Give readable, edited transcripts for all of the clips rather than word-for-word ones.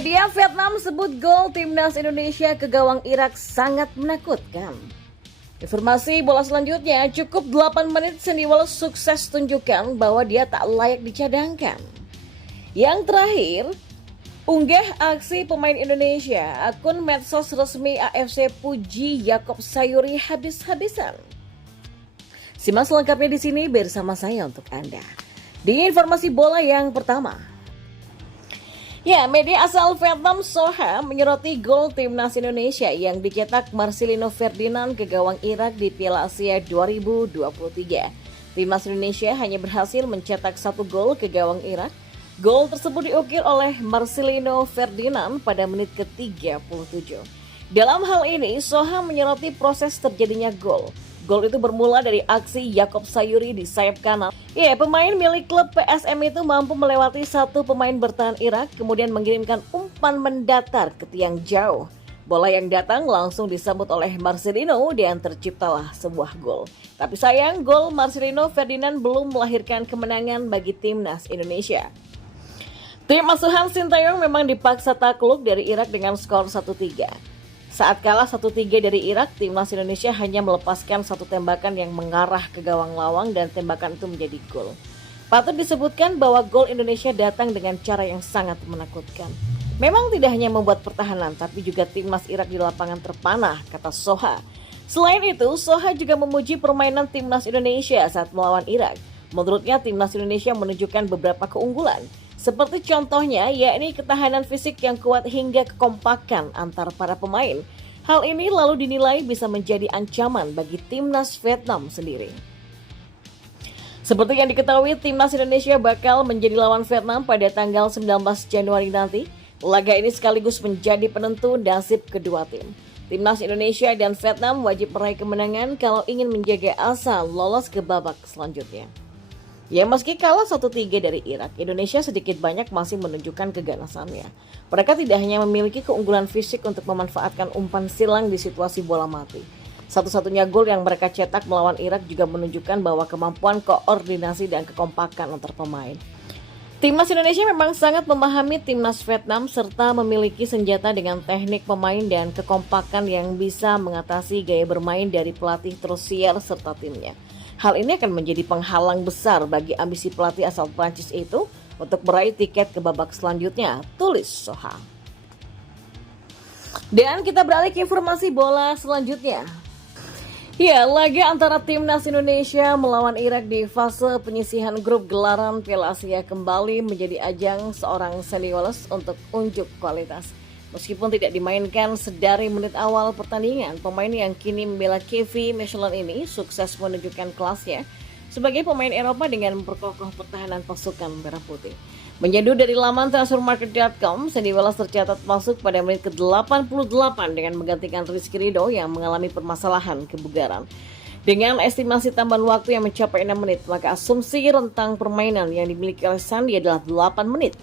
Media Vietnam sebut gol timnas Indonesia ke gawang Irak sangat menakutkan. Informasi bola selanjutnya, cukup 8 menit Sandy Walsh sukses tunjukkan bahwa dia tak layak dicadangkan. Yang terakhir, unggah aksi pemain Indonesia, akun medsos resmi AFC puji Yaakob Sayuri habis-habisan. Simak selengkapnya di sini bersama saya untuk Anda. Di informasi bola yang pertama. Ya, media asal Vietnam Soha menyoroti gol timnas Indonesia yang dicetak Marcelino Ferdinand ke gawang Irak di Piala Asia 2023. Timnas Indonesia hanya berhasil mencetak 1 gol ke gawang Irak. Gol tersebut diukir oleh Marcelino Ferdinand pada menit ke-37. Dalam hal ini, Soha menyoroti proses terjadinya gol. Gol itu bermula dari aksi Yaakob Sayuri di sayap kanan. Ya, pemain milik klub PSM itu mampu melewati satu pemain bertahan Irak, kemudian mengirimkan umpan mendatar ke tiang jauh. Bola yang datang langsung disambut oleh Marcelino dan terciptalah sebuah gol. Tapi sayang, gol Marcelino Ferdinand belum melahirkan kemenangan bagi timnas Indonesia. Tim asuhan Sintayong memang dipaksa takluk dari Irak dengan skor 1-3. Saat kalah 1-3 dari Irak, timnas Indonesia hanya melepaskan satu tembakan yang mengarah ke gawang lawang dan tembakan itu menjadi gol. Patut disebutkan bahwa gol Indonesia datang dengan cara yang sangat menakutkan. Memang tidak hanya membuat pertahanan, tapi juga timnas Irak di lapangan terpanah, kata Soha. Selain itu, Soha juga memuji permainan timnas Indonesia saat melawan Irak. Menurutnya, timnas Indonesia menunjukkan beberapa keunggulan. Seperti contohnya, yakni ketahanan fisik yang kuat hingga kekompakan antar para pemain. Hal ini lalu dinilai bisa menjadi ancaman bagi timnas Vietnam sendiri. Seperti yang diketahui, timnas Indonesia bakal menjadi lawan Vietnam pada tanggal 19 Januari nanti. Laga ini sekaligus menjadi penentu nasib kedua tim. Timnas Indonesia dan Vietnam wajib meraih kemenangan kalau ingin menjaga asa lolos ke babak selanjutnya. Ya, meski kalah 1-3 dari Irak, Indonesia sedikit banyak masih menunjukkan keganasannya. Mereka tidak hanya memiliki keunggulan fisik untuk memanfaatkan umpan silang di situasi bola mati. Satu-satunya gol yang mereka cetak melawan Irak juga menunjukkan bahwa kemampuan koordinasi dan kekompakan antar pemain. Timnas Indonesia memang sangat memahami timnas Vietnam serta memiliki senjata dengan teknik pemain dan kekompakan yang bisa mengatasi gaya bermain dari pelatih Trossier serta timnya. Hal ini akan menjadi penghalang besar bagi ambisi pelatih asal Prancis itu untuk meraih tiket ke babak selanjutnya, tulis Soha. Dan kita beralih ke informasi bola selanjutnya. Ya, laga antara timnas Indonesia melawan Irak di fase penyisihan grup gelaran Piala Asia kembali menjadi ajang seorang Sandy Walsh untuk unjuk kualitas. Meskipun tidak dimainkan sedari menit awal pertandingan, pemain yang kini membela KV Michelin ini sukses menunjukkan kelasnya sebagai pemain Eropa dengan memperkokoh pertahanan pasukan merah putih. Menyeduh dari laman transfermarket.com, Sandy Walsh tercatat masuk pada menit ke-88 dengan menggantikan Rizky Ridho yang mengalami permasalahan kebugaran. Dengan estimasi tambahan waktu yang mencapai 6 menit, maka asumsi rentang permainan yang dimiliki oleh Sandy adalah 8 menit.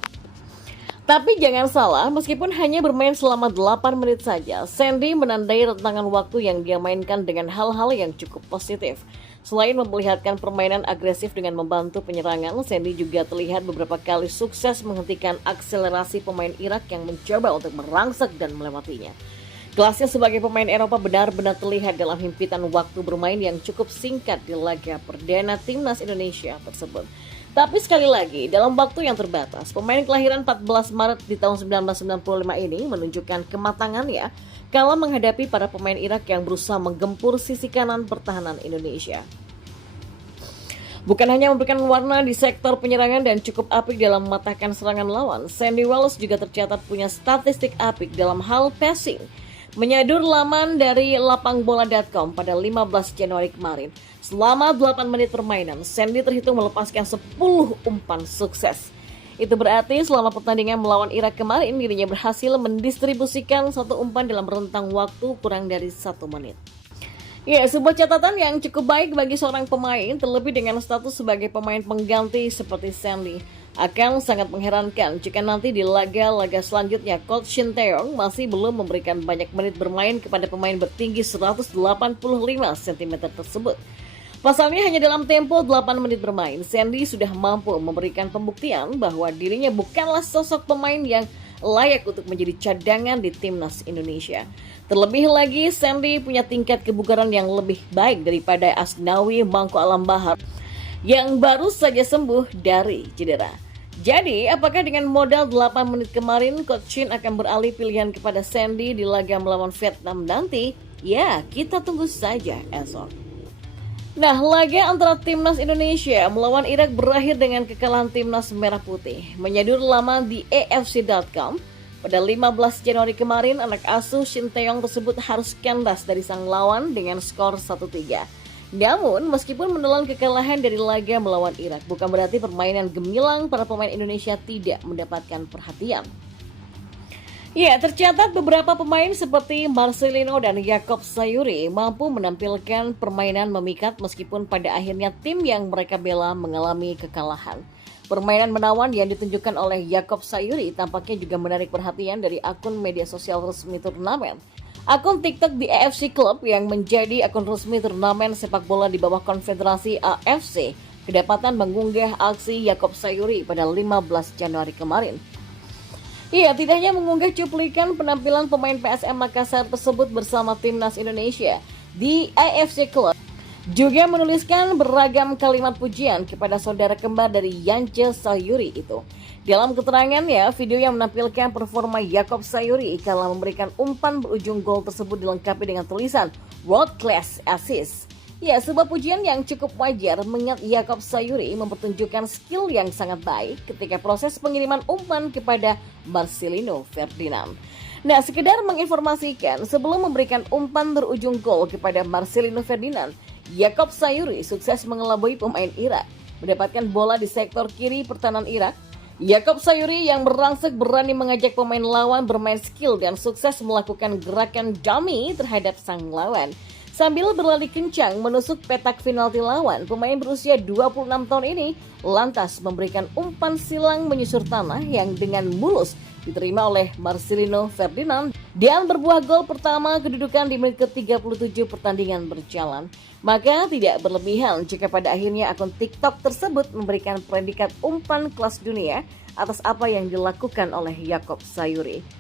Tapi jangan salah, meskipun hanya bermain selama 8 menit saja, Sandy menandai rentangan waktu yang dia mainkan dengan hal-hal yang cukup positif. Selain memperlihatkan permainan agresif dengan membantu penyerangan, Sandy juga terlihat beberapa kali sukses menghentikan akselerasi pemain Irak yang mencoba untuk merangsek dan melewatinya. Kelasnya sebagai pemain Eropa benar-benar terlihat dalam himpitan waktu bermain yang cukup singkat di laga perdana timnas Indonesia tersebut. Tapi sekali lagi, dalam waktu yang terbatas, pemain kelahiran 14 Maret di tahun 1995 ini menunjukkan kematangannya kala menghadapi para pemain Irak yang berusaha menggempur sisi kanan pertahanan Indonesia. Bukan hanya memberikan warna di sektor penyerangan dan cukup apik dalam mematahkan serangan lawan, Sandy Walsh juga tercatat punya statistik apik dalam hal passing. Menyadur laman dari lapangbola.com pada 15 Januari kemarin, selama 8 menit permainan, Sandy terhitung melepaskan 10 umpan sukses. Itu berarti selama pertandingan melawan Irak kemarin, dirinya berhasil mendistribusikan 1 umpan dalam rentang waktu kurang dari 1 menit. Ya, sebuah catatan yang cukup baik bagi seorang pemain, terlebih dengan status sebagai pemain pengganti seperti Sandy. Akan sangat mengherankan jika nanti di laga-laga selanjutnya Coach Shin-taeyong masih belum memberikan banyak menit bermain kepada pemain bertinggi 185 cm tersebut. Pasalnya hanya dalam tempo 8 menit bermain, Sandy sudah mampu memberikan pembuktian bahwa dirinya bukanlah sosok pemain yang layak untuk menjadi cadangan di timnas Indonesia. Terlebih lagi, Sandy punya tingkat kebugaran yang lebih baik daripada Asnawi Mangko Alam Bahar yang baru saja sembuh dari cedera. Jadi, apakah dengan modal 8 menit kemarin, Coach Shin akan beralih pilihan kepada Sandy di laga melawan Vietnam nanti? Ya, kita tunggu saja esok. Nah, laga antara timnas Indonesia melawan Irak berakhir dengan kekalahan timnas Merah Putih. Menyadur laman di AFC.com, pada 15 Januari kemarin, anak asuh Shin Tae-yong tersebut harus kandas dari sang lawan dengan skor 1-3. Namun, meskipun menelan kekalahan dari laga melawan Irak, bukan berarti permainan gemilang para pemain Indonesia tidak mendapatkan perhatian. Ya, tercatat beberapa pemain seperti Marcelino dan Jakob Sayuri mampu menampilkan permainan memikat meskipun pada akhirnya tim yang mereka bela mengalami kekalahan. Permainan menawan yang ditunjukkan oleh Jakob Sayuri tampaknya juga menarik perhatian dari akun media sosial resmi turnamen. Akun TikTok di AFC Club yang menjadi akun resmi turnamen sepak bola di bawah Konfederasi AFC kedapatan mengunggah aksi Jakob Sayuri pada 15 Januari kemarin. Ia tidak hanya mengunggah cuplikan penampilan pemain PSM Makassar tersebut bersama timnas Indonesia di AFC Club, juga menuliskan beragam kalimat pujian kepada saudara kembar dari Yance Sayuri itu. Dalam keterangannya, video yang menampilkan performa Jakob Sayuri kala memberikan umpan berujung gol tersebut dilengkapi dengan tulisan World Class Assist. Ya, sebuah pujian yang cukup wajar mengingat Jakob Sayuri mempertunjukkan skill yang sangat baik ketika proses pengiriman umpan kepada Marcelino Ferdinand. Nah, sekedar menginformasikan, sebelum memberikan umpan berujung gol kepada Marcelino Ferdinand, Jakob Sayuri sukses mengelabui pemain Irak, mendapatkan bola di sektor kiri pertahanan Irak. Jakob Sayuri yang berangsek berani mengajak pemain lawan bermain skill dan sukses melakukan gerakan dummy terhadap sang lawan. Sambil berlari kencang menusuk petak penalti lawan, pemain berusia 26 tahun ini lantas memberikan umpan silang menyusur tanah yang dengan mulus diterima oleh Marcelino Ferdinand dan berbuah gol pertama kedudukan di menit ke-37 pertandingan berjalan. Maka tidak berlebihan jika pada akhirnya akun TikTok tersebut memberikan predikat umpan kelas dunia atas apa yang dilakukan oleh Jakob Sayuri.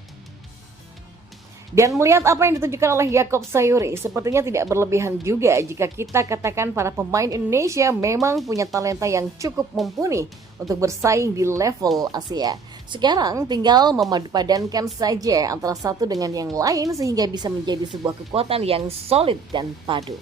Dan melihat apa yang ditunjukkan oleh Jakob Sayuri, sepertinya tidak berlebihan juga jika kita katakan para pemain Indonesia memang punya talenta yang cukup mumpuni untuk bersaing di level Asia. Sekarang tinggal memadupadankan saja antara satu dengan yang lain sehingga bisa menjadi sebuah kekuatan yang solid dan padu.